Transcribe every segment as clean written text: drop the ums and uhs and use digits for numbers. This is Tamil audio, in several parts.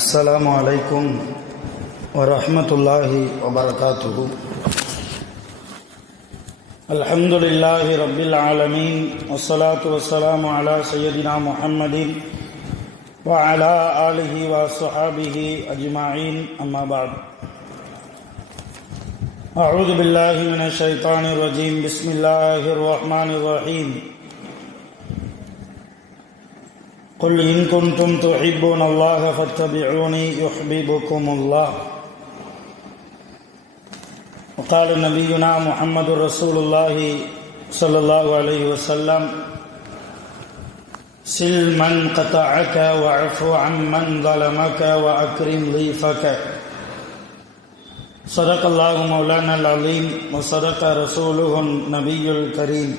السلام عليكم ورحمة الله وبركاته. الحمد لله رب العالمين والصلاة والسلام على سيدنا محمد وعلى آله وصحابه أجمعين، أما بعد. أعوذ بالله من الشيطان الرجيم. بسم الله الرحمن الرحيم. قل إن كنتم تحبون الله فاتبعوني يحببكم الله. وقال نبينا محمد رسول الله صلى الله عليه وسلم: سل من قطعك واعف عن من ظلمك وأكرم ضيفك. صدق الله مولانا العظيم وصدق رسوله النبي الكريم.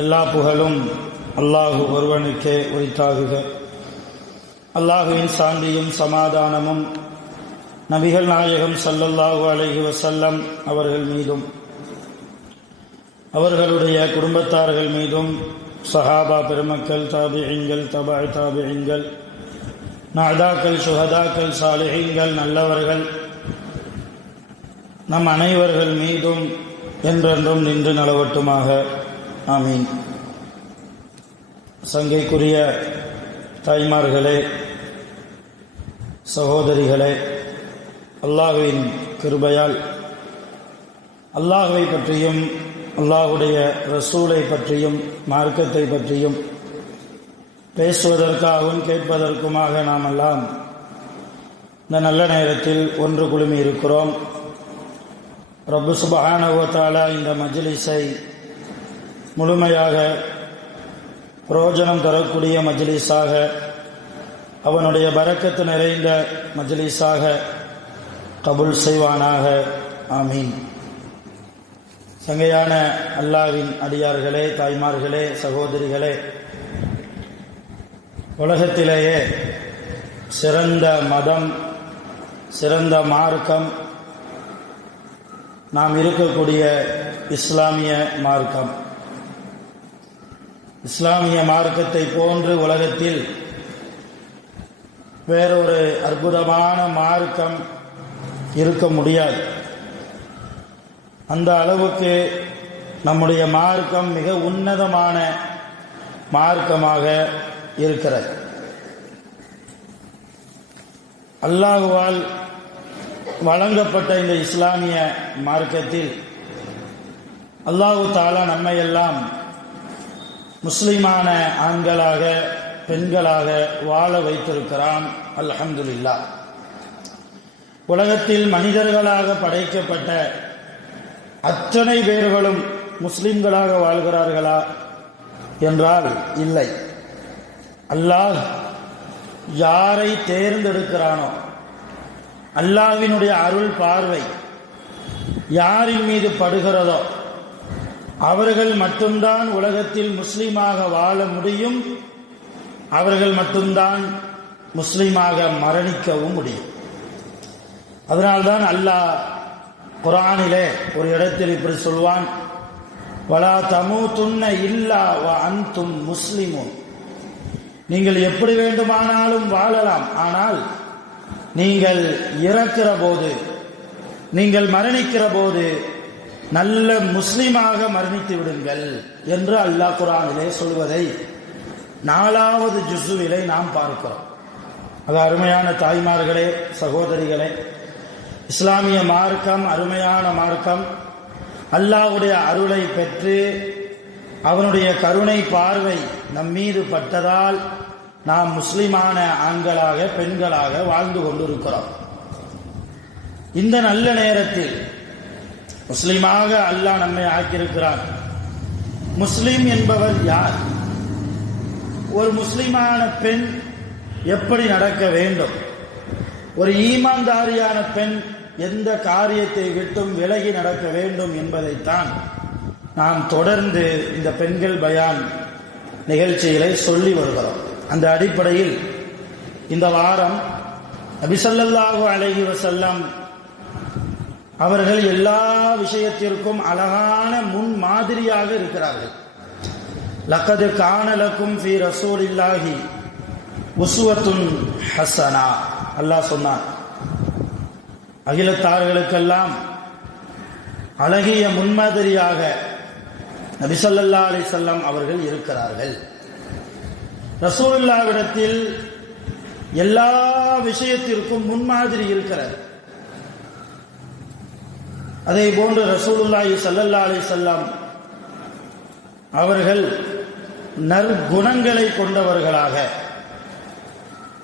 எல்லா புகழும் அல்லாஹ் ஒருவனுக்கே உரித்தாகுக. அல்லாஹுவின் சாந்தியும் சமாதானமும் நபிகள் நாயகம் ஸல்லல்லாஹு அலைஹி வஸல்லம் அவர்கள் மீதும் அவர்களுடைய குடும்பத்தார்கள் மீதும் சஹாபா பெருமக்கள், தாபிஈன்கள், தபஅ தாபிஈன்கள், நாதாக்கள், சுஹதாக்கள், சாலிஹீன்கள், நல்லவர்கள் நம் அனைவர்கள் மீதும் என்றென்றும் நின்று நிலவட்டுமாக. ஆமீன். சங்கைக்குரிய தாய்மார்களே, சகோதரிகளே, அல்லாஹ்வின் கிருபையால் அல்லாஹ்வை பற்றியும் அல்லாஹ்வுடைய ரசூலை பற்றியும் மார்க்கத்தை பற்றியும் பேசுவதற்காகவும் கேட்பதற்குமாக நாம் எல்லாம் இந்த நல்ல நேரத்தில் ஒன்று குழுமி இருக்கிறோம். ரப்பு சுப்ஹானஹு வ தஆலா இந்த மஜ்லிஸை முழுமையாக பிரயோஜனம் தரக்கூடிய மஜ்லிஸாக, அவனுடைய பரக்கத்து நிறைந்த மஜ்லிஸாக கபூல் செய்வானாக. ஆமீன். சங்கையான அல்லாஹ்வின் அடியார்களே, தாய்மார்களே, சகோதரிகளே, உலகத்திலேயே சிறந்த மதம், சிறந்த மார்க்கம் நாம் இருக்கக்கூடிய இஸ்லாமிய மார்க்கம். இஸ்லாமிய மார்க்கத்தை போன்று உலகத்தில் வேறொரு அற்புதமான மார்க்கம் இருக்க முடியாது. அந்த அளவுக்கு நம்முடைய மார்க்கம் மிக உன்னதமான மார்க்கமாக இருக்கிறது. அல்லாஹ்வால் வழங்கப்பட்ட இந்த இஸ்லாமிய மார்க்கத்தில் அல்லாஹ் தஆலா நம்மையெல்லாம் முஸ்லிமான ஆண்களாக, பெண்களாக வாழ வைத்திருக்கிறான். அல்ஹம்துலில்லாஹ். உலகத்தில் மனிதர்களாக படைக்கப்பட்ட அத்தனை பேர்களும் முஸ்லிம்களாக வாழ்கிறார்களா என்றால் இல்லை. அல்லாஹ் யாரை தேர்ந்தெடுக்கிறானோ, அல்லாஹ்வினுடைய அருள் பார்வை யாரின் மீது படுகிறதோ அவர்கள் மட்டும்தான் உலகத்தில் முஸ்லீமாக வாழ முடியும். அவர்கள் மட்டும்தான் முஸ்லீமாக மரணிக்கவும் முடியும். அதனால்தான் அல்லாஹ் குர்ஆனிலே ஒரு இடத்தில் இப்படி சொல்வான்: வலா தமூதுன்ன இல்லா வ அன்தும் முஸ்லிமூன். நீங்கள் எப்படி வேண்டுமானாலும் வாழலாம், ஆனால் நீங்கள் இறக்கிற போது, நீங்கள் மரணிக்கிற போது நல்ல முஸ்லிமாக மரணித்து விடுங்கள் என்று அல்லாஹ் குர்ஆனிலே சொல்வதை 4வது ஜுஸுவிலே நாம் பார்க்கிறோம். அது அருமையான தாய்மார்களே, சகோதரிகளே, இஸ்லாமிய மார்க்கம் அருமையான மார்க்கம். அல்லாஹ்வுடைய அருளை பெற்று அவனுடைய கருணை பார்வை நம் மீது பட்டதால் நாம் முஸ்லிமான ஆண்களாக, பெண்களாக வாழ்ந்து கொண்டிருக்கிறோம். இந்த நல்ல நேரத்தில் முஸ்லிமாக அல்லாஹ் நம்மை ஆக்கியிருக்கிறார். முஸ்லிம் என்பவர் யார்? ஒரு முஸ்லிமான பெண் எப்படி நடக்க வேண்டும்? ஒரு ஈமான்தாரியான பெண் எந்த காரியத்தை விட்டும் விலகி நடக்க வேண்டும் என்பதைத்தான் நாம் தொடர்ந்து இந்த பெண்கள் பயான் நிகழ்ச்சிகளை சொல்லி வருகிறோம். அந்த அடிப்படையில் இந்த வாரம் நபி ஸல்லல்லாஹு அலைஹி வஸல்லம் அவர்கள் எல்லா விஷயத்திற்கும் அழகான முன் மாதிரியாக இருக்கிறார்கள். லக்கது கான லக்கும் ஃபீ ரசூலில்லாஹி உஸ்வத்துன் ஹசனா. அல்லாஹ் சொன்னான், அகிலத்தார்களுக்கெல்லாம் அழகிய முன்மாதிரியாக நபி ஸல்லல்லாஹு அலைஹி வஸல்லம் அவர்கள் இருக்கிறார்கள். ரசூலுல்லாஹ்விடத்தில் எல்லா விஷயத்திற்கும் முன்மாதிரி இருக்கிறது. அதே போன்று ரசூலுல்லாஹி ஸல்லல்லாஹு அலைஹி வஸல்லம் அவர்கள் நற்குணங்களை கொண்டவர்களாக,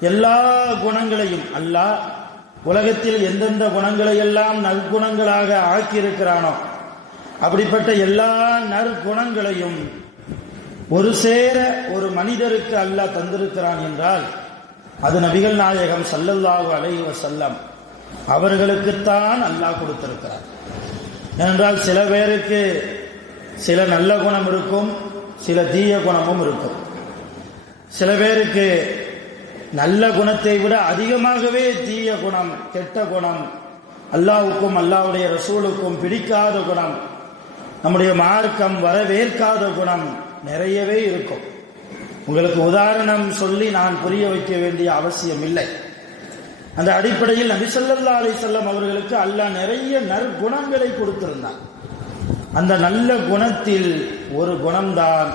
எல்லா குணங்களையும் அல்லாஹ் உலகத்தில் எந்தெந்த குணங்களை எல்லாம் நற்குணங்களாக ஆக்கியிருக்கிறானோ அப்படிப்பட்ட எல்லா நற்குணங்களையும் ஒரு சேர ஒரு மனிதருக்கு அல்லாஹ் தந்திருக்கிறான் என்றால் அது நபிகள் நாயகம் ஸல்லல்லாஹு அலைஹி வஸல்லம் அவர்களுக்குத்தான் அல்லாஹ் கொடுத்திருக்கிறார். ஏனென்றால் சில பேருக்கு சில நல்ல குணம் இருக்கும், சில தீய குணமும் இருக்கும். சில பேருக்கு நல்ல குணத்தை விட அதிகமாகவே தீய குணம், கெட்ட குணம், அல்லாஹ்வுக்கும் அல்லாஹ்வுடைய ரசூலுக்கும் பிடிக்காத குணம், நம்முடைய மார்க்கம் வரவேற்காத குணம் நிறையவே இருக்கும். உங்களுக்கு உதாரணம் சொல்லி நான் புரிய வைக்க வேண்டிய அவசியம் இல்லை. அந்த அடிப்படையில் நபி ஸல்லல்லாஹு அலைஹி வஸல்லம் அவர்களுக்கு அல்லாஹ் நிறைய நற்குணங்களை கொடுத்திருந்தார். அந்த நல்ல குணத்தில் ஒரு குணம்தான்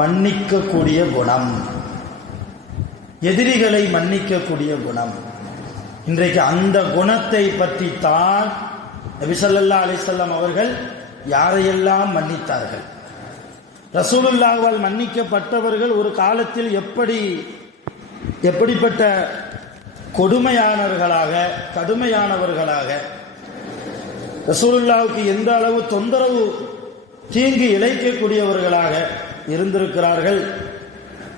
மன்னிக்கக்கூடிய குணம், எதிரிகளை மன்னிக்கக்கூடிய குணம். இன்றைக்கு அந்த குணத்தை பற்றி தான் நபி ஸல்லல்லாஹு அலைஹி வஸல்லம் அவர்கள் யாரையெல்லாம் மன்னித்தார்கள். ரசூலுல்லாஹ்வால் மன்னிக்கப்பட்டவர்கள் ஒரு காலத்தில் எப்படிப்பட்ட கொடுமையானவர்களாக, கடுமையானவர்களாக, ரசூலுல்லாஹ்வுக்கு எந்த அளவு தொந்தரவு, தீங்கு இழைக்கக்கூடியவர்களாக இருந்திருக்கிறார்கள்.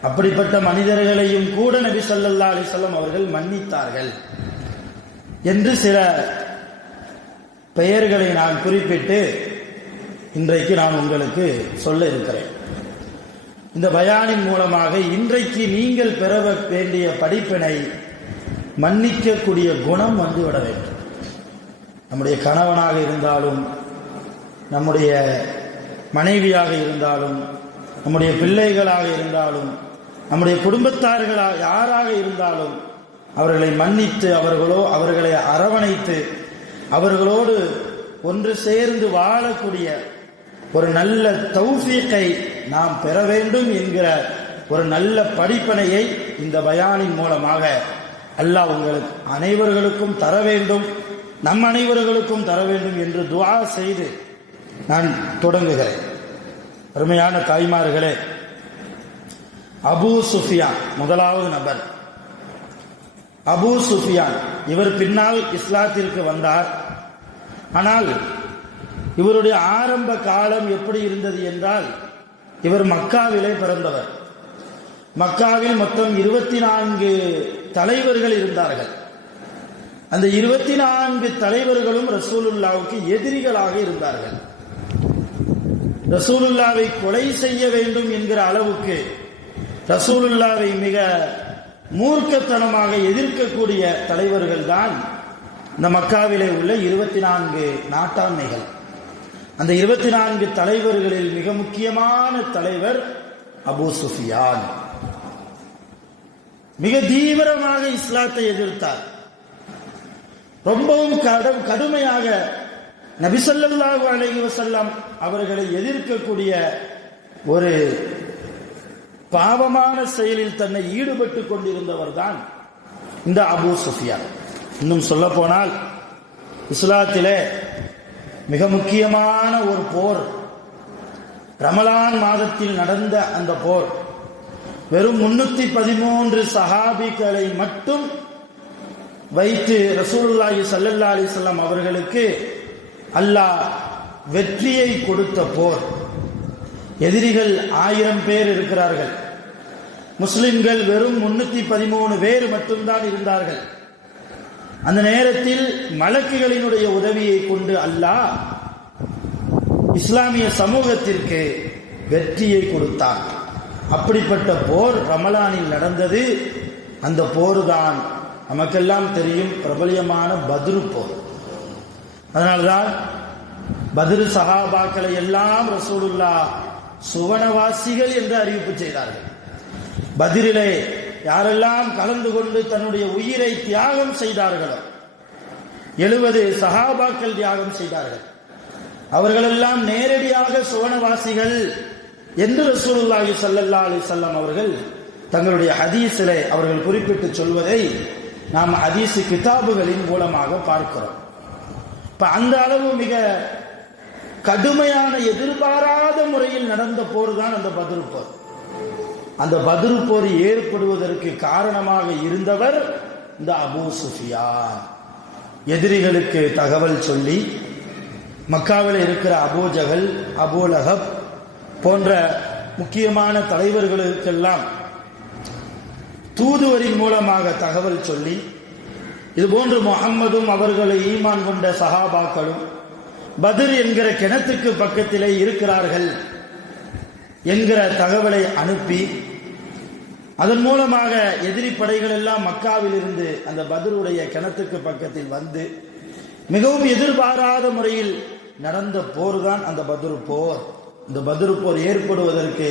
அப்படிப்பட்ட மனிதர்களையும் கூட நபி ஸல்லல்லாஹு அலைஹி வஸல்லம் அவர்கள் மன்னித்தார்கள் என்று சில பெயர்களை நான் குறிப்பிட்டு இன்றைக்கு நான் உங்களுக்கு சொல்ல இருக்கிறேன். இந்த பயானின் மூலமாக இன்றைக்கு நீங்கள் பெற வேண்டிய படிப்பினை மன்னிக்கக்கூடிய குணம் வந்துவிட வேண்டும். நம்முடைய கணவனாக இருந்தாலும், நம்முடைய மனைவியாக இருந்தாலும், நம்முடைய பிள்ளைகளாக இருந்தாலும், நம்முடைய குடும்பத்தார்களாக யாராக இருந்தாலும் அவர்களை மன்னித்து அவர்களை அரவணைத்து அவர்களோடு ஒன்று சேர்ந்து வாழக்கூடிய ஒரு நல்ல தௌஃபீக்கை நாம் பெற வேண்டும் என்கிற ஒரு நல்ல படிப்பனையை இந்த பயானின் மூலமாக அல்லாஹ் உங்களுக்கு அனைவர்களுக்கும் தர வேண்டும், நம் அனைவர்களுக்கும் தர வேண்டும் என்று துஆ செய்து நான் தொடங்குகிறேன். அருமையான தாய்மார்களே, அபூ சுஃபியான் முதலாவது நபர். அபூ சுஃபியான் இவர் பின்னால் இஸ்லாத்திற்கு வந்தார். ஆனால் இவருடைய ஆரம்ப காலம் எப்படி இருந்தது என்றால், இவர் மக்காவிலே பிறந்தவர். மக்காவில் மொத்தம் 24 தலைவர்கள் இருந்தார்கள். அந்த 24 தலைவர்களும் ரசூலுல்லாஹ்வுக்கு எதிரிகளாக இருந்தார்கள். ரசூலுல்லாஹ்வை கொலை செய்ய வேண்டும் என்கிற அளவுக்கு ரசூலுல்லாஹ்வை மிக மூர்க்கத்தனமாக எதிர்க்கக்கூடிய தலைவர்கள் தான் இந்த மக்காவிலே உள்ள 24 நாட்டாண்மைகள். அந்த 24 தலைவர்களில் மிக முக்கியமான தலைவர் அபூ சுஃபியான். மிக தீவிரமாக இஸ்லாத்தை எதிர்த்தார். ரொம்பவும் கடுமையாக நபி ஸல்லல்லாஹு அலைஹி வஸல்லம் அவர்களை எதிர்க்கக்கூடிய ஒரு பாவமான செயலில் தன்னை ஈடுபட்டுக் கொண்டிருந்தவர் தான் இந்த அபூ சுஃபியான். இன்னும் சொல்ல போனால் இஸ்லாத்திலே மிக முக்கியமான ஒரு போர், ரமலான் மாதத்தில் நடந்த அந்த போர், வெறும் 313 சஹாபிகளை மட்டும் வைத்து ரசூலுல்லாஹி ஸல்லல்லாஹு அலைஹி வஸல்லம் அவர்களுக்கு அல்லாஹ் வெற்றியை கொடுத்த போர். எதிரிகள் 1000 பேர் இருக்கிறார்கள், முஸ்லிம்கள் வெறும் 313 பேர் மட்டும்தான் இருந்தார்கள். அந்த நேரத்தில் மலக்குகளினுடைய உதவியை கொண்டு அல்லாஹ் இஸ்லாமிய சமூகத்திற்கு வெற்றியை கொடுத்தான். அப்படிப்பட்ட போர் ரமலானில் நடந்தது. அந்த போர் தான் நமக்கெல்லாம் தெரியும் பிரபலியமான பத்ரு போர். அதனால்தான் பத்ரு சஹாபாக்களை எல்லாம் ரசூலுல்லாஹ் சுவனவாசிகள் என்று அறிவிப்பு செய்தார்கள். பத்ரிலே யாரெல்லாம் கலந்து கொண்டு தன்னுடைய உயிரை தியாகம் செய்தார்களோ 70 சஹாபாக்கள் தியாகம் செய்தார்கள். அவர்களெல்லாம் நேரடியாக சுவனவாசிகள் என்று ரசூலுல்லாஹி ஸல்லல்லாஹு அலைஹி வஸல்லம் அவர்கள் தங்களுடைய ஹதீஸிலே அவர்கள் குறிப்பிட்டு சொல்வதை நாம் ஹதீஸ் கிதாபுகளின் மூலமாக பார்க்கிறோம். இப்ப அந்த அளவு மிக கடுமையான எதிர்பாராத முறையில் நடந்த போர் தான் அந்த பத்ர் போர். அந்த பத்ர் போர் ஏற்படுவதற்கு காரணமாக இருந்தவர் இந்த அபூ சுஃபியான். எதிரிகளுக்கு தகவல் சொல்லி மக்காவில் இருக்கிற அபூ ஜஹல், அபூ லஹப் போன்ற முக்கியமான தலைவர்களுக்கெல்லாம் தூதுவரின் மூலமாக தகவல் சொல்லி, இதுபோன்று முஹம்மதும் அவர்களை ஈமான் கொண்ட சஹாபாக்களும் பத்ர் என்கிற கிணத்துக்கு பக்கத்திலே இருக்கிறார்கள் என்கிற தகவலை அனுப்பி, அதன் மூலமாக எதிரி படைகள் எல்லாம் மக்காவில் இருந்து அந்த பத்ருடைய கிணத்துக்கு பக்கத்தில் வந்து மிகவும் எதிர்பாராத முறையில் நடந்த போர் தான் அந்த பத்ர் போர். இந்த பத்ர் போர் ஏற்படுவதற்கு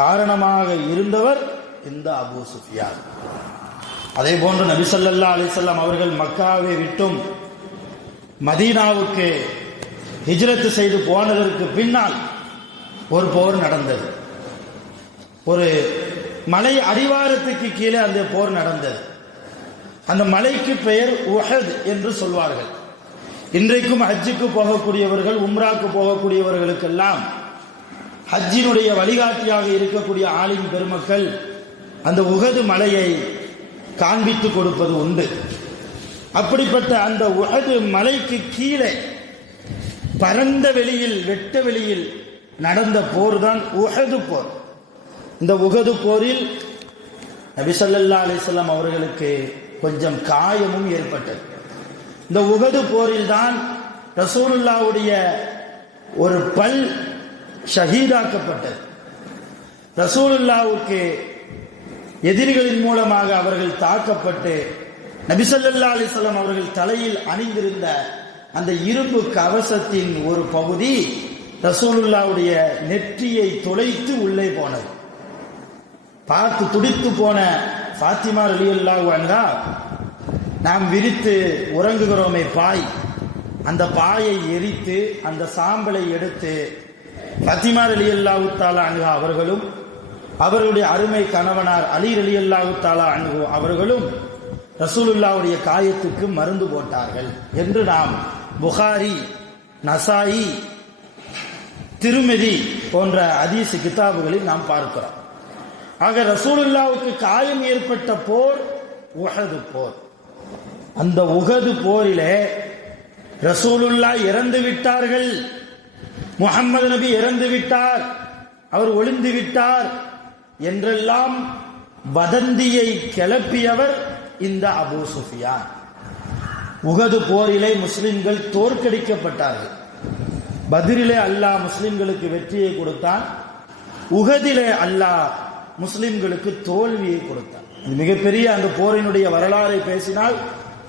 காரணமாக இருந்தவர் இந்த அபூ சுஃபியான். அதே போன்று நபி ஸல்லல்லாஹு அலைஹி வஸல்லம் அவர்கள் மக்காவை விட்டும் மதீனாவுக்கு ஹிஜ்ரத் செய்து போனதற்கு பின்னால் ஒரு போர் நடந்தது. ஒரு மலை அடிவாரத்துக்கு கீழே அந்த போர் நடந்தது. அந்த மலைக்கு பெயர் உஹத் என்று சொல்வார்கள். இன்றைக்கும் ஹஜ்ஜுக்கு போகக்கூடியவர்கள், உம்ராக்கு போகக்கூடியவர்களுக்கெல்லாம் ஹஜ்ஜினுடைய வழிகாட்டியாக இருக்கக்கூடிய ஆலிம் பெருமக்கள் அந்த உஹது மலையை காண்பித்து கொடுப்பது உண்டு. அப்படிப்பட்ட அந்த உஹது மலைக்கு கீழே பரந்த வெளியில், வெட்ட வெளியில் நடந்த போர் தான் உஹது போர். இந்த உஹது போரில் நபி ஸல்லல்லாஹு அலைஹி வஸல்லம் அவர்களுக்கு கொஞ்சம் காயமும் ஏற்பட்டது. இந்த உஹது போரில் தான் ரசூலுல்லாஹ்வுடைய ஒரு பல் ஷஹீதாக்கப்பட்டது. ரசூலுல்லாஹ்வுக்கு எதிரிகளின் மூலமாக அவர்கள் தாக்கப்பட்டு நபி ஸல்லல்லாஹு அலைஹி வஸல்லம் அவர்கள் தலையில் அணிந்திருந்த அந்த இரும்பு கவசத்தின் ஒரு பகுதி ரசூலுல்லாஹ்வுடைய நெற்றியை துளைத்து உள்ளே போனது. பார்த்து துடித்து போன ஃபாத்திமா ரலியல்லாஹு அன்ஹா, நாம் விரித்து உறங்குகிறோமே பாய், அந்த பாயை எரித்து அந்த சாம்பலை எடுத்து ஃபாத்திமா ரலியல்லாஹு தஆலா அன்ஹா அவர்களும் அவர்களுடைய அருமை கணவனார் அலி ரலியல்லாஹு தஆலா அன்ஹு அவர்களும் ரசூலுல்லாஹ்வுடைய காயத்துக்கு மருந்து போட்டார்கள் என்று நாம் புகாரி, நசாயி, திருமிதி போன்ற ஹதீஸ் கிதாபுகளில் நாம் பார்க்கிறோம். ஆக ரசூலுல்லாஹ்வுக்கு காயம் ஏற்பட்ட போர் உஹது போர். அந்த உஹது போரிலே ரசூலுல்லாஹ் இறந்து விட்டார்கள், முஹம்மது நபி இறந்து விட்டார், அவர் ஒளிந்து விட்டார் என்றெல்லாம் வதந்தியை கிளப்பியவர் இந்த அபூ சுஃபியான். உஹது போரிலே முஸ்லிம்கள் தோற்கடிக்கப்பட்டார்கள். பத்ரிலே அல்லாஹ் முஸ்லிம்களுக்கு வெற்றியை கொடுத்தான், உஹதிலே அல்லாஹ் முஸ்லிம்களுக்கு தோல்வியை கொடுத்தான். மிகப்பெரிய அந்த போரினுடைய வரலாறை பேசினால்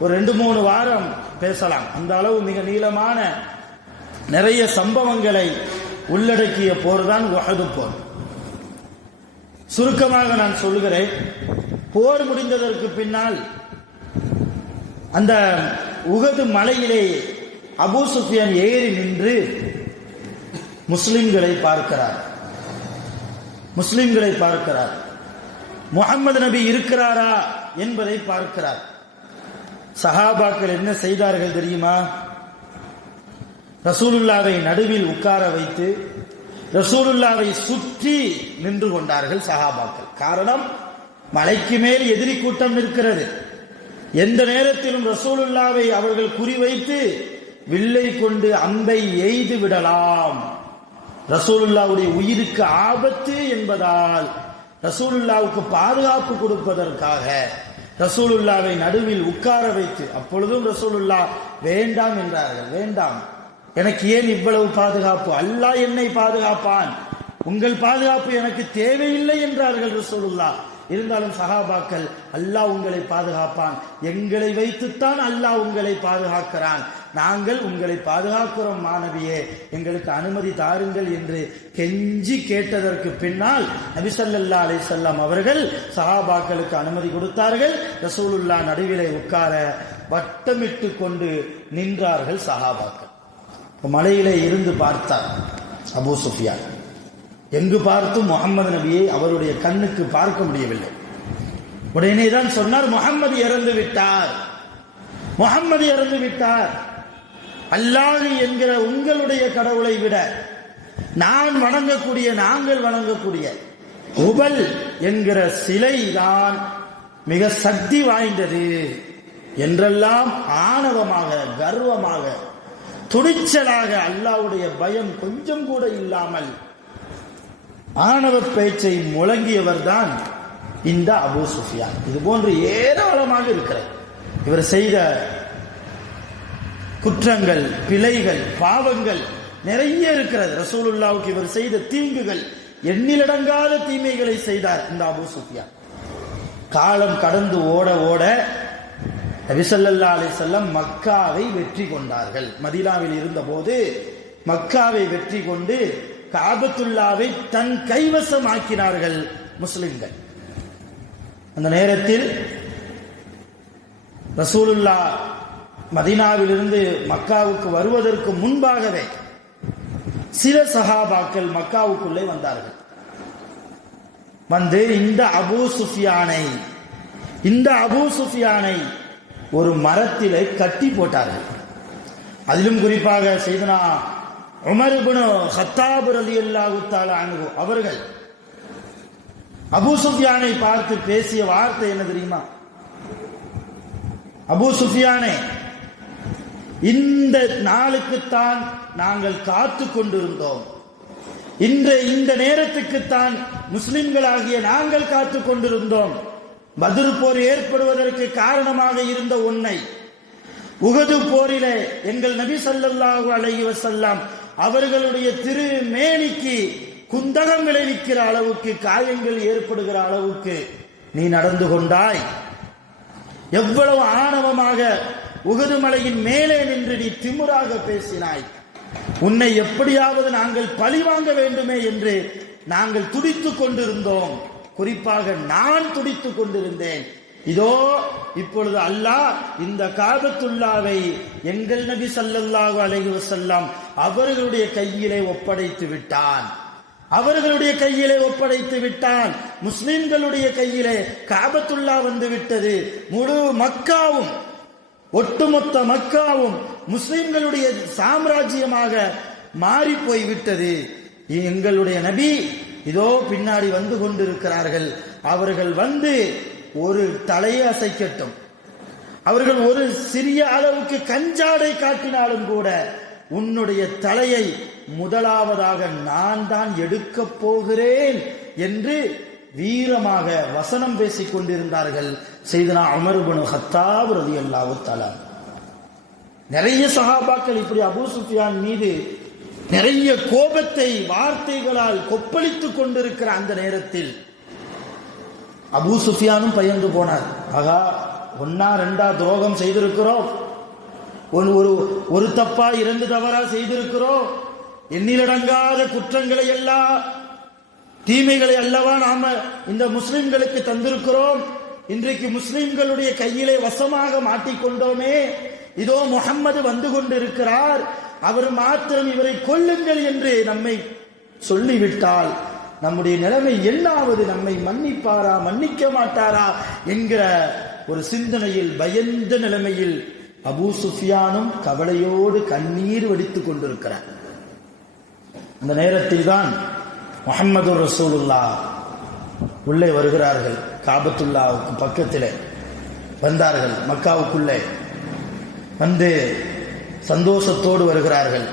ஒரு 2-3 வாரம் பேசலாம். அந்த அளவு மிக நீளமான நிறைய சம்பவங்களை உள்ளடக்கிய போர் தான் உஹது போர். சுருக்கமாக நான் சொல்கிறேன். போர் முடிந்ததற்கு பின்னால் அந்த உஹது மலையிலே அபூ சுஃபியான் ஏறி நின்று முஸ்லிம்களை பார்க்கிறார். முஹம்மது நபி இருக்கிறாரா என்பதை பார்க்கிறார். சஹாபாக்கள் என்ன செய்தார்கள் தெரியுமா? ரசூலுல்லாவை நடுவில் உட்கார வைத்து ரசூலுல்லாவை சுற்றி நின்று கொண்டார்கள் சஹாபாக்கள். காரணம், மலைக்கு மேல் எதிரி கூட்டம் நிற்கிறது. எந்த நேரத்திலும் ரசூலுல்லாவை அவர்கள் குறிவைத்து வில்லை கொண்டு அம்பை எய்து விடலாம். ரசூலுல்லாவுடைய உயிருக்கு ஆபத்து என்பதால் ரசூலுல்லாவுக்கு பாதுகாப்பு கொடுப்பதற்காக ரசூலுல்லாவை நடுவில் உட்கார வைத்து, அப்பொழுதும் ரசூலுல்லா வேண்டாம் என்றார்கள். வேண்டாம், எனக்கு ஏன் இவ்வளவு பாதுகாப்பு? அல்லாஹ் என்னை பாதுகாப்பான், உங்கள் பாதுகாப்பு எனக்கு தேவையில்லை என்றார்கள் ரசூலுல்லா. இருந்தாலும் சஹாபாக்கள், அல்லாஹ் உங்களை பாதுகாப்பான், எங்களை வைத்துத்தான் அல்லாஹ் உங்களை பாதுகாக்கிறான், நாங்கள் உங்களை பாதுகாக்கிறோம் மாணவியே, எங்களுக்கு அனுமதி தாருங்கள் என்று கெஞ்சி கேட்டதற்கு பின்னால் நபி ஸல்லல்லாஹு அலைஹி வஸல்லம் அவர்கள் சஹாபாக்களுக்கு அனுமதி கொடுத்தார்கள். ரசூலுல்லாஹ் நடுவிலே உட்கார வட்டமிட்டு கொண்டு நின்றார்கள் சஹாபாக்கள். மலையிலே இருந்து பார்த்தார் அபூ சுஃபியான். எங்கு பார்த்தும் முகமது நபியை அவருடைய கண்ணுக்கு பார்க்க முடியவில்லை. உடனே தான் சொன்னார், முகம்மது இறந்து விட்டார், முகம்மது இறந்து விட்டார். அல்லாஹ் என்கிற உங்களுடைய கடவுளை விட நாங்கள் வணங்கக்கூடிய உபல் என்கிற சிலை தான் மிக சக்தி வாய்ந்தது என்றெல்லாம் ஆணவமாக, கர்வமாக, துணிச்சலாக, அல்லாஹ்வுடைய பயம் கொஞ்சம் கூட இல்லாமல் ஆணவ பேச்சை முழங்கியவர் தான் இந்த அபூ சுஃபியான். இது போன்று ஏராளமாக இருக்கிறது. இவர் செய்த குற்றங்கள், பிழைகள், பாவங்கள் நிறைய இருக்கிறது. ரசூலுல்லாஹ்வுக்கு இவர் செய்த தீங்குகள், எண்ணிலடங்காத தீமைகளை செய்தார் இந்த அபூ சுஃபியான். காலம் கடந்து ஓட ஓட நபி ஸல்லல்லாஹு அலைஹி வஸல்லம் மக்காவை வெற்றி கொண்டார்கள். மதீனாவில் இருந்தபோது மக்காவை வெற்றி கொண்டு காபத்துல்லாவை தன் கைவசமாக்கினார்கள் முஸ்லிம்கள். அந்த நேரத்தில் ரசூலுல்லாஹ் மதீனாவிலிருந்து மக்காவுக்கு வருவதற்கு முன்பாகவே சில சஹாபாக்கள் மக்காவுக்குள்ளே வந்தார்கள். வந்து இந்த அபூ சுஃபியானை ஒரு மரத்திலே கட்டி போட்டார்கள். அதிலும் குறிப்பாக செய்தனா உமர் இப்னு கத்தாப் ரலியல்லாஹு தஆலா அன்ஹு அவர்கள் அபூ சுஃபியானை பார்த்து பேசிய வார்த்தை என்ன தெரியுமா? அபூ சுஃபியானே, இந்த நாளுக்குத்தான் நாங்கள் காத்து கொண்டிருந்தோம், இந்த நேரத்துக்குத்தான் முஸ்லிம்களாகிய நாங்கள் காத்து கொண்டிருந்தோம். பத்ர் போர் ஏற்படுவதற்கு காரணமாக இருந்த உன்னை உஹது போரிலே எங்கள் நபி ஸல்லல்லாஹு அலைஹி வஸல்லம் அவர்களுடைய திருமேனிக்கு குந்தகம் விளைவிக்கிற அளவுக்கு, காயங்கள் ஏற்படுகிற அளவுக்கு நீ நடந்து கொண்டாய். எவ்வளவு ஆணவமாக உஹது மலையின் மேலே நின்று நீ திமிராக பேசினாய். உன்னை எப்படியாவது நாங்கள் பழி வாங்க வேண்டுமே என்று நாங்கள் துடித்துக் கொண்டிருந்தோம். குறிப்பாக நான் துடித்துக் கொண்டிருந்தேன். இதோ இப்பொழுது அல்லாஹ் இந்த காபத்துல்லாவை எங்கள் நபி ஸல்லல்லாஹு அலைஹி வஸல்லம் அவர்களுடைய கையிலே ஒப்படைத்து விட்டான். முஸ்லிம்களுடைய கையிலே காபத்துல்லா வந்து விட்டது. முழு மக்காவும், ஒட்டுமொத்த மக்காவும் முஸ்லிம்களுடைய சாம்ராஜ்யமாக மாறி போய்விட்டது. எங்களுடைய நபி இதோ பின்னாடி வந்து கொண்டிருக்கிறார்கள். அவர்கள் வந்து ஒரு தலையை அசைக்கட்டும், அவர்கள் ஒரு சிறிய அளவுக்கு கஞ்சாடை காட்டினாலும் கூட உன்னுடைய தலையை முதலாவதாக நான் தான் எடுக்கப் போகிறேன் என்று வீரமாக வசனம் பேசிக் கொண்டிருந்தார்கள் செய்தனா உமர் இப்னு கத்தாப் ரலியல்லாஹு தஆலா. நிறைய சஹாபாக்கள் இப்படி அபூ சுஃபியான் மீது நிறைய கோபத்தை வார்த்தைகளால் கொப்பளித்துக் கொண்டிருக்கிற அந்த நேரத்தில் அபூ சுஃபியானும் பயந்து போனார். ஆகா, ஒன்னா ரெண்டா துரோகம் செய்திருக்கிறோம், ஒரு தப்பா 2 தவறா செய்திருக்கிறோம், எண்ணிலடங்காத குற்றங்களை எல்லாம் தீமைகளை அல்லவா நாம இந்த முஸ்லிம்களுக்கு தந்திருக்கிறோம். இன்றைக்கு முஸ்லிம்களுடைய கையிலே வசமாக மாட்டிக்கொண்டோமே. இதோ முஹம்மது வந்து கொண்டிருக்கிறார், அவர் மாத்திரம் இவரை கொல்லுங்கள் என்று நம்மை சொல்லிவிட்டால் நம்முடைய நிலைமை என்னாவது? நம்மை மன்னிப்பாரா, மன்னிக்க மாட்டாரா என்கிற ஒரு சிந்தனையில், பயந்த நிலைமையில் அபூ சுஃபியானும் கவலையோடு கண்ணீர் வடித்துக் கொண்டிருக்கிறார். அந்த நேரத்தில் தான் முஹம்மது ரசூலுல்லாஹ் உள்ளே வருகிறார்கள். காபத்துல்லாவுக்கு பக்கத்திலே வந்தார்கள். மக்காவுக்குள்ளே வந்து சந்தோஷத்தோடு வருகிறார்கள்.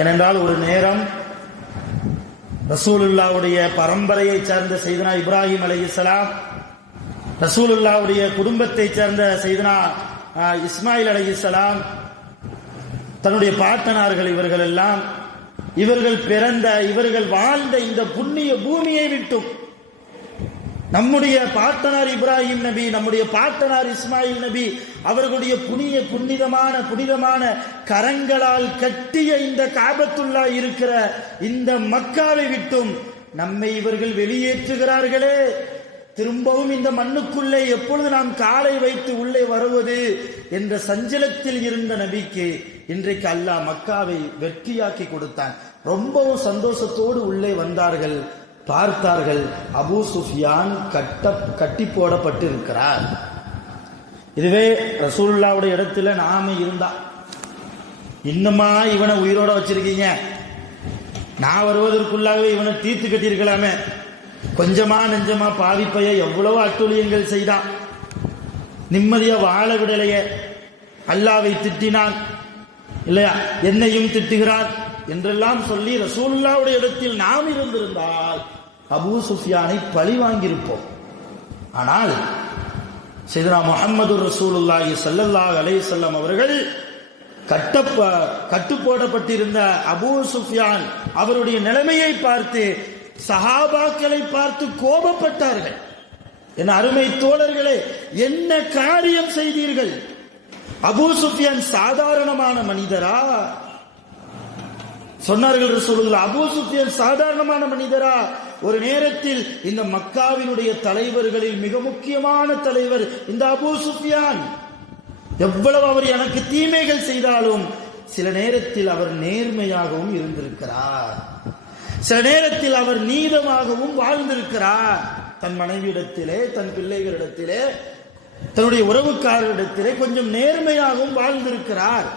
ஏனென்றால் ஒரு நேரம் ரசூலுல்லாவுடைய பரம்பரையை சேர்ந்த செய்தனா இப்ராஹிம் அலைஹிஸ்ஸலாம், ரசூலுல்லாவுடைய குடும்பத்தை சேர்ந்த செய்தனா இஸ்மாயில் அலைஹிஸ்ஸலாம், தன்னுடைய பாட்டனார்கள் இவர்கள் எல்லாம், இவர்கள் பிறந்த, இவர்கள் வாழ்ந்த இந்த புண்ணிய பூமியை விட்டும் நம்முடைய பாட்டனார் இப்ராஹிம் நபி, நம்முடைய பாட்டனார் இஸ்மாயில் நபி அவர்களுடைய புனிதமான கரங்களால் கட்டிய இந்த காபத்துல்லா இருக்கிற இந்த மக்காவை விட்டும் நம்மை இவர்கள் வெளியேற்றுகிறார்களே, திரும்பவும் இந்த மண்ணுக்குள்ளே எப்பொழுது நாம் காலை வைத்து உள்ளே வருவது என்ற சஞ்சலத்தில் இருந்த நபிக்கு இன்றைக்கு அல்லாஹ் மக்காவை வெற்றியாக்கி கொடுத்தான். ரொம்பவும் சந்தோஷத்தோடு உள்ளே வந்தார்கள். பார்த்தார்கள், அபூ சுஃபியான் கட்டி போடப்பட்டு இருக்கிறார். இதுவே ரசூலுல்லாஹ்வுடைய இடத்துல நாம இருந்தா, இன்னுமா இவனை உயிரோட வச்சிருக்கீங்க, நான் வருவதற்குள்ளாகவே இவனை தீர்த்து கட்டியிருக்கலாமே, கொஞ்சமா நெஞ்சமா பாவிப்பைய எவ்வளவு அட்டூழியங்கள் செய்தான், நிம்மதியா வாழ விடலையே, அல்லாவை திட்டினான் இல்லையா, என்னையும் திட்டுகிறான் என்றெல்லாம் சொல்லி ரசூலுல்லாஹ்வுடைய இடத்தில் நாம் இருந்திருந்தால் அபூ சுஃபியானை பழி வாங்கியிருப்போம். ஆனால் சையதுனா முஹம்மது ரசூலுல்லாஹி ஸல்லல்லாஹு அலைஹி வஸல்லம் அவர்கள் கட்டு போடப்பட்டிருந்த அபூ சுஃபியான் அவருடைய நிலைமையை பார்த்து சஹாபாக்களை பார்த்து கோபப்பட்டார்கள். என் அருமை தோழர்களே, என்ன காரியம் செய்தீர்கள்? அபூ சுஃபியான் சாதாரணமான மனிதரா? சொன்னார்கள் ரசூலுல்லாஹ், அபூ சுஃபியான் சாதாரணமான மனிதரா? ஒரு நேரத்தில் இந்த மக்காவினுடைய தலைவர்களில் மிக முக்கியமான தலைவர் இந்த அபூ சுஃபியான். எவ்வளவு அவர் எனக்கு தீமைகள் செய்தாலும் சில நேரத்தில் அவர் நேர்மையாகவும் இருந்திருக்கிறார், சில நேரத்தில் அவர் நீதமாகவும் வாழ்ந்திருக்கிறார். தன் மனைவியிடத்திலே, தன் பிள்ளைகளிடத்திலே, தன்னுடைய உறவுக்காரரிடத்திலே கொஞ்சம் நேர்மையாகவும் வாழ்ந்திருக்கிறார்.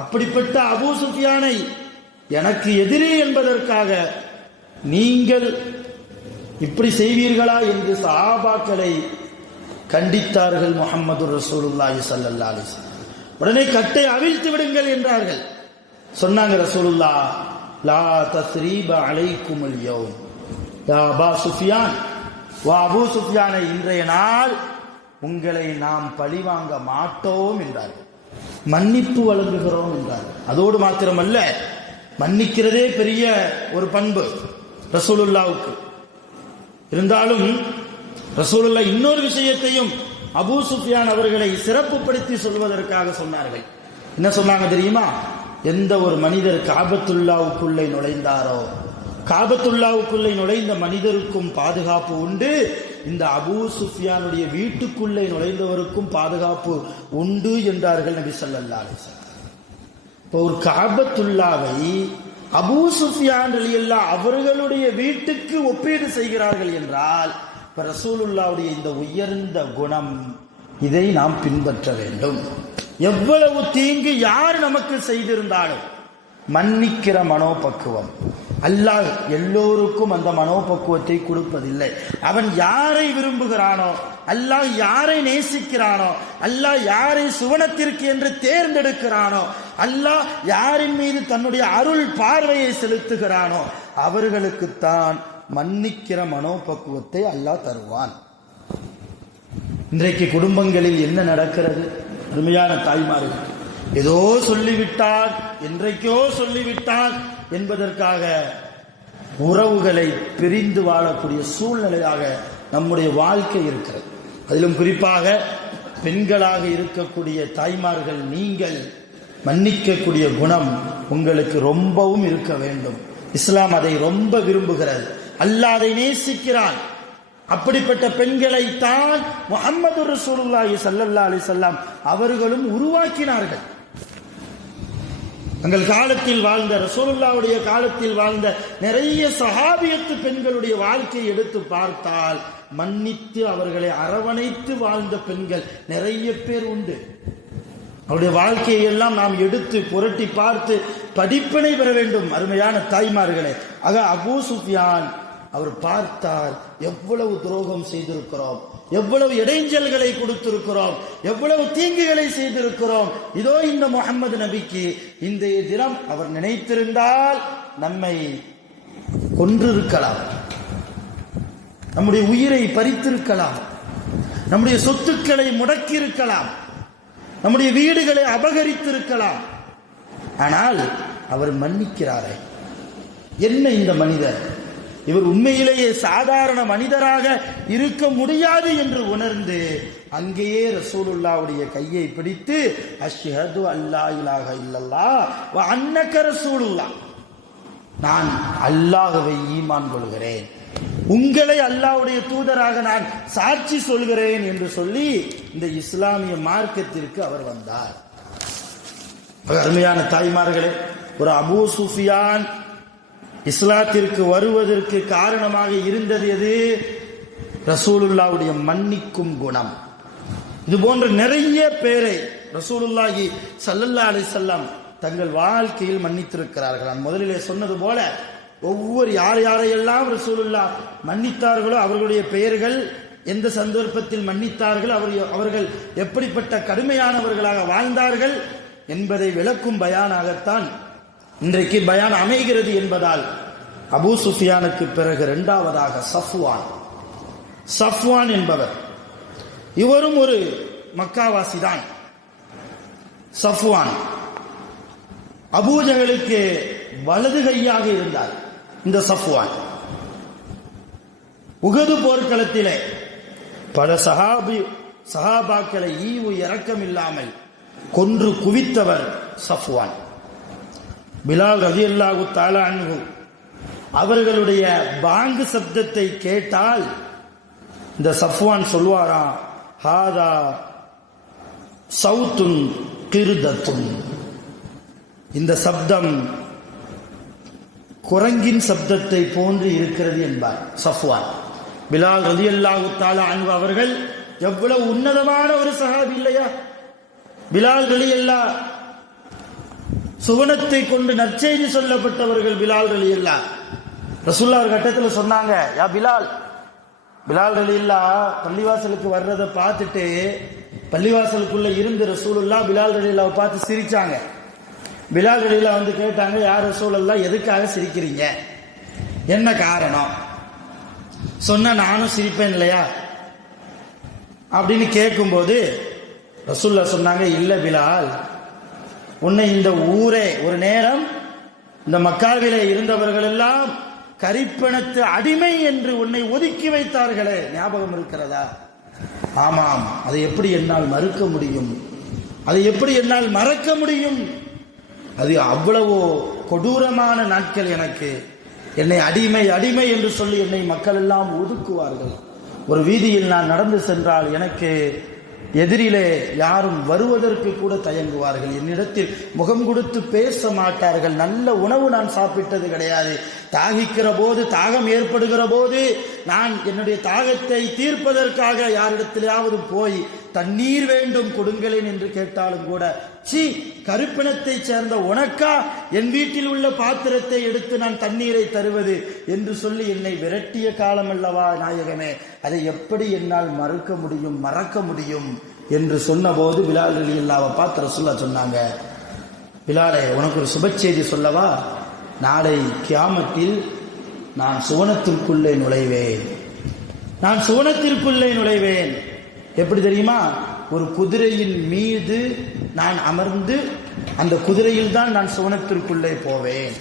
அப்படிப்பட்ட அபூ சுஃபியானை எனக்கு எதிரி என்பதற்காக நீங்கள் இப்படி செய்வீர்களா என்று சஹாபாக்களை கண்டித்தார்கள் முஹம்மது ரசூலுல்லாஹி ஸல்லல்லாஹு அலைஹி வஸல்லம். உடனே கட்டை அவிழ்த்து விடுங்கள் என்றார்கள். சொன்னாங்க ரசூலுல்லாஹ், லா தஸ்ரீப அலைக்குமுல் யௌம் யா அபா சுஃபியான், வா அபூ சுஃபியானை, இன்றைய நாள் உங்களை நாம் பழிவாங்க மாட்டோம் என்றார்கள். மன்னிப்பு வழங்குகிறோம் என்றார்கள். அதோடு மாத்திரமல்ல, மன்னிக்கிறதே பெரிய ஒரு பண்பு ரசூலுல்லாஹ்வுக்கு. இருந்தாலும் ரசூலுல்லாஹ் இன்னொரு விஷயத்தையும் அபூ சுஃபியான் அவர்களை சிறப்புப்படுத்தி சொல்வதற்காக சொன்னார்கள். என்ன சொன்னாங்க தெரியுமா? எந்த ஒரு மனிதர் காபத்துல்லாவுக்குள்ளே நுழைந்தாரோ, காபத்துல்லாவுக்குள்ளே நுழைந்த மனிதருக்கும் பாதுகாப்பு உண்டு, இந்த அபூ சுஃபியானுடைய வீட்டுக்குள்ளே நுழைந்தவருக்கும் பாதுகாப்பு உண்டு என்றார்கள் நபி ஸல்லல்லாஹு அலைஹி வஸல்லம். இப்போ ஒரு காபத்துல்லாவை அபூ சுஃபியான் ரலியல்லாஹு அவர்களுடைய வீட்டுக்கு ஒப்பீடு செய்கிறார்கள் என்றால் ரசூலுல்லாஹ்வுடைய இந்த உயர்ந்த குணம், இதை நாம் பின்பற்ற வேண்டும். எவ்வளவு தீங்கு யார் நமக்கு செய்திருந்தாலும் மன்னிக்கிற மனோபக்குவம். அல்லாஹ் எல்லோருக்கும் அந்த மனோபக்குவத்தை கொடுப்பதில்லை. அவன் யாரை விரும்புகிறானோ, அல்லாஹ் யாரை நேசிக்கிறானோ, அல்லாஹ் யாரை சுவனத்திற்கு என்று தேர்ந்தெடுக்கிறானோ, அல்லாஹ் யாரின் மீது தன்னுடைய அருள் பார்வையை செலுத்துகிறானோ அவர்களுக்குத்தான் மன்னிக்கிற மனோபக்குவத்தை அல்லாஹ் தருவான். இன்றைக்கு குடும்பங்களில் என்ன நடக்கிறது? அருமையான தாய்மார்கள், ஏதோ சொல்லிவிட்டார், என்றைக்கோ சொல்லிவிட்டார் என்பதற்காக உறவுகளை பிரிந்து வாழக்கூடிய சூழ்நிலையாக நம்முடைய வாழ்க்கை இருக்கிறது. அதிலும் குறிப்பாக பெண்களாக இருக்கக்கூடிய தாய்மார்கள், நீங்கள் மன்னிக்கக்கூடிய குணம் உங்களுக்கு ரொம்பவும் இருக்க வேண்டும். இஸ்லாம் அதை ரொம்ப விரும்புகிறது, அல்லாஹ் அதை நேசிக்கிறான். அப்படிப்பட்ட பெண்களை தான் முஹம்மது ரசூலுல்லாஹி ஸல்லல்லாஹு அலைஹி வஸல்லம் அவர்களும் உருவாக்கினார்கள். தங்கள் காலத்தில் வாழ்ந்த, ரசூலுல்லாஹ்வுடைய காலத்தில் வாழ்ந்த நிறைய சஹாபியத்து பெண்களுடைய வாழ்க்கையை எடுத்து பார்த்தால் மன்னித்து அவர்களை அரவணைத்து வாழ்ந்த பெண்கள் நிறைய பேர் உண்டு. அவருடைய வாழ்க்கையை எல்லாம் நாம் எடுத்து புரட்டி பார்த்து படிப்பினை பெற வேண்டும் அருமையான தாய்மார்களே. ஆக அபூ சுஃபியான் அவர் பார்த்தார், எவ்வளவு துரோகம் செய்திருக்கிறோம், எவ்வளவு இடைஞ்சல்களை கொடுத்திருக்கிறோம், எவ்வளவு தீங்குகளை செய்திருக்கிறோம். இதோ இந்த முஹம்மது நபிக்கு இன்றைய தினம் அவர் நினைத்திருந்தால் நம்மை கொன்றிருக்கலாம், நம்முடைய உயிரை பறித்திருக்கலாம், நம்முடைய சொத்துக்களை முடக்கியிருக்கலாம், நம்முடைய வீடுகளை அபகரித்திருக்கலாம். ஆனால் அவர் மன்னிக்கிறாரே. என்ன இந்த மனிதர் இவர் உண்மையிலேயே சாதாரண மனிதராக இருக்க முடியாது என்று உணர்ந்து அங்கேயே ரசூலுல்லாவுடைய கையை பிடித்து அஷ்ஹது அல்லா இலாஹ இல்லல்லாஹ் வ அன்னக ரசூலுல்லாஹ், நான் அல்லாஹ்வை ஈமான் கொள்கிறேன், உங்களை அல்லாஹ்வுடைய தூதராக நான் சாட்சி சொல்கிறேன் என்று சொல்லி இந்த இஸ்லாமிய மார்க்கத்திற்கு அவர் வந்தார். அருமையான தாய்மார்களே, ஒரு அபூ சுஃபியான் இஸ்லாத்திற்கு வருவதற்கு காரணமாக இருந்தது எது? ரசூலுல்லாவுடைய மன்னிக்கும் குணம். இது போன்ற நிறைய பேரை ரசூலுல்லாஹி ஸல்லல்லாஹு அலைஹி வஸல்லம் தங்கள் வாழ்க்கையில் மன்னித்திருக்கிறார்கள். நான் முதலிலே சொன்னது போல ஒவ்வொரு யாரையெல்லாம் ரசூலுல்லாஹ் மன்னித்தார்களோ அவர்களுடைய பெயர்கள், எந்த சந்தர்ப்பத்தில் மன்னித்தார்கள், அவர்கள் எப்படிப்பட்ட கடுமையானவர்களாக வாழ்ந்தார்கள் என்பதை விளக்கும் பயானாகத்தான் இன்றைக்கு பயான் அமைகிறது என்பதால் அபூ சுஃபியானுக்கு பிறகு இரண்டாவதாக சஃப்வான் என்பவர், இவரும் ஒரு மக்காவாசி தான். சஃப்வான் அபூஜஹலுக்கு வலது கையாக இருந்தார். இந்த சஃப்வான் உஹது போர்க்களத்திலே பல சஹாபாக்களை ஈவு இரக்கம் இல்லாமல் கொன்று குவித்தவர் சஃப்வான். பிலால் ரலியல்லாஹு தஆலா அன்ஹு அவர்களுடைய பாங்கு சப்தத்தை கேட்டால் இந்த சஃப்வான் சொல்வாராம், ஹாதா சௌத்துன் கிர்தத்துன், இந்த சப்தம் குரங்கின் சப்தத்தை போன்று இருக்கிறது என்பார் சஃப்வான். பிலால் ரலியல்லாஹு தஆலா அன்ஹு அவர்கள் எவ்வளவு உன்னதமான ஒரு சஹாபி இல்லையா? பிலால் ரலியல்லாஹு சுவனத்தை கொண்டு நற்செய்தி சொல்லப்பட்டவர்கள் பிலால் ரலியல்லாஹு. ரசூலுல்லாஹ் ஒரு கட்டத்தில் சொன்னாங்க, யா பிலால் ரலியல்லாஹு பள்ளிவாசலுக்கு வர்றதை பார்த்துட்டு பள்ளிவாசலுக்குள்ள இருந்து ரசூலுல்லாஹ் பிலால் ரலியல்லாஹு பார்த்து சிரிச்சாங்க. பிலால் ரலியல்லாஹு வந்து கேட்டாங்க, யா ரசூலல்லாஹ் எதுக்காக சிரிக்கிறீங்க, என்ன காரணம்? சொன்னா நானும் சிரிப்பேன் இல்லையா அப்படின்னு கேட்கும்போது ரசூலுல்லாஹ் சொன்னாங்க, இல்ல பிலால், உன்னை இந்த ஊரே ஒரு நேரம் இந்த மக்காவிலே இருந்தவர்கள் எல்லாம் கரிப்பணத்து அடிமை என்று உன்னை ஒதுக்கி வைத்தார்களே, ஞாபகம் இருக்கிறதா? ஆமாம். அதை எப்படி என்னால் மறுக்க முடியும், அதை எப்படி என்னால் மறக்க முடியும்? அது அவ்வளவோ கொடூரமான நாட்கள் எனக்கு. என்னை அடிமை என்று சொல்லி என்னை மக்கள் எல்லாம் ஒதுக்குவார்கள். ஒரு வீதியில் நான் நடந்து சென்றால் எனக்கு எதிரிலே யாரும் வருவதற்கு கூட தயங்குவார்கள். என்னிடத்தில் முகம் கொடுத்து பேச மாட்டார்கள். நல்ல உணவு நான் சாப்பிட்டது கிடையாது. தாகிக்கிற போது, தாகம் ஏற்படுகிற போது நான் என்னுடைய தாகத்தை தீர்ப்பதற்காக யாரிடத்திலாவது போய் தண்ணீர் வேண்டும் கொடுங்களேன் என்று கேட்டாலும் கூட, சி கருப்பினத்தை சேர்ந்த உனக்கா என் வீட்டில் உள்ள பாத்திரத்தை எடுத்து நான் தண்ணீரை தருவது என்று சொல்லி என்னை விரட்டிய காலம் அல்லவா நாயகமே, அதை எப்படி என்னால் மறக்க முடியும் என்று சொன்ன போது பிலால் ரலியல்லாஹு பார்த்து ரசூலுல்லாஹ் சொன்னாங்க, பிலாலே உனக்கு ஒரு சுப செய்தி சொல்லவா? நாளை கியாமத்தில் நான் சுவனத்திற்குள்ளே நுழைவேன். எப்படி தெரியுமா? ஒரு குதிரையின் மீது நான் அமர்ந்து அந்த குதிரையில் தான் நான் சுவனத்திற்குள்ளே போவேன்.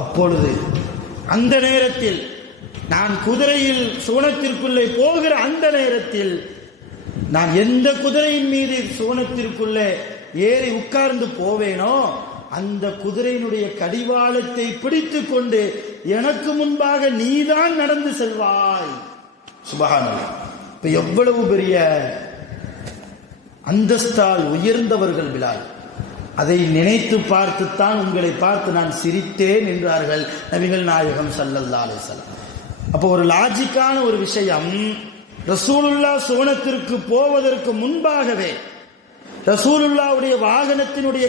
அப்பொழுது அந்த நேரத்தில் நான் குதிரையில் சுவனத்திற்குள்ளே போகிற அந்த நேரத்தில் நான் எந்த குதிரையின் மீது சுவனத்திற்குள்ளே ஏறி உட்கார்ந்து போவேனோ அந்த குதிரையினுடைய கடிவாளத்தை பிடித்துக் கொண்டு எனக்கு முன்பாக நீதான் நடந்து செல்வாய். சுப்ஹானல்லாஹ். இப்ப எவ்வளவு பெரிய அந்தஸ்தால் உயர்ந்தவர்கள் பிலால். அதை நினைத்து பார்த்துத்தான் உங்களை பார்த்து நான் சிரித்தேன் என்றார்கள் நபிகள் நாயகம் ஸல்லல்லாஹு அலைஹி வஸல்லம். அப்போ ஒரு லாஜிக்கான ஒரு விஷயம், ரசூலுல்லாஹ் சுவனத்திற்கு போவதற்கு முன்பாகவே ரசூலுல்லாஹ்வுடைய வாகனத்தினுடைய